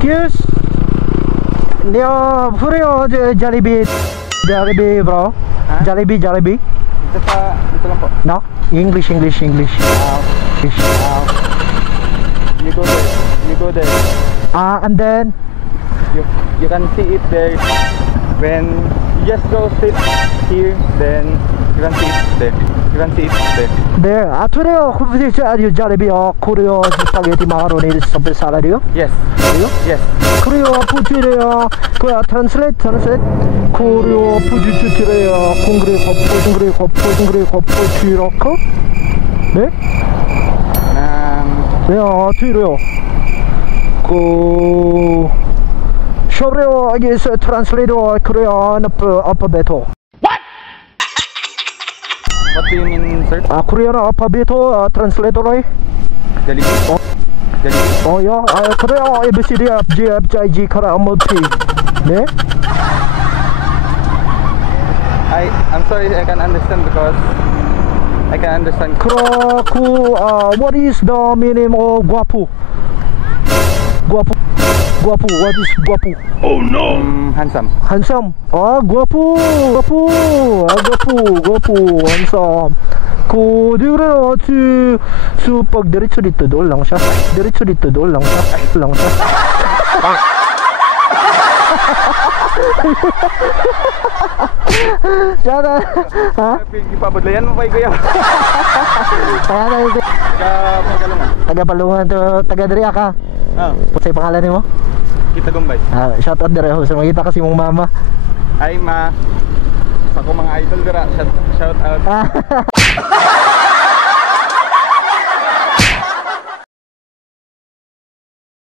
Kiss. Neo Furio Jollibee. Jollibee bro. Huh? Jollibee. Dito lang po. No? English. You go there. And then You can see it there. When you just go straight here, then you can see it there. there. Today Jollibee Korea spaghetti macaroni something salad. Yes. Yes. Korea food translate. Korea food 콩그레 네? 네, 뒤로요. Show I guess translate Korean alphabet. What do you mean, sir? Korean alphabet translator. Jollibee. Oh yeah, Korea A B C D F G H I J K L M N O P. 네? I'm sorry, I can understand because I can understand. What is the meaning of guapo? Guapo. What is guapo? Oh no. Handsome. Guapo. Handsome. Kudiro su pag diretso dito doon lang siya. Sana, ha? Ipabadlayan mo pa kuya. Kaya na yun. Taga-Palungan to, taga-Dria ka. Sa'yo pangalan mo? Kita Gumbay. Shout out dira, sa magita kasi mong mama. Hi ma. Sa ko mga idol dira, shout out.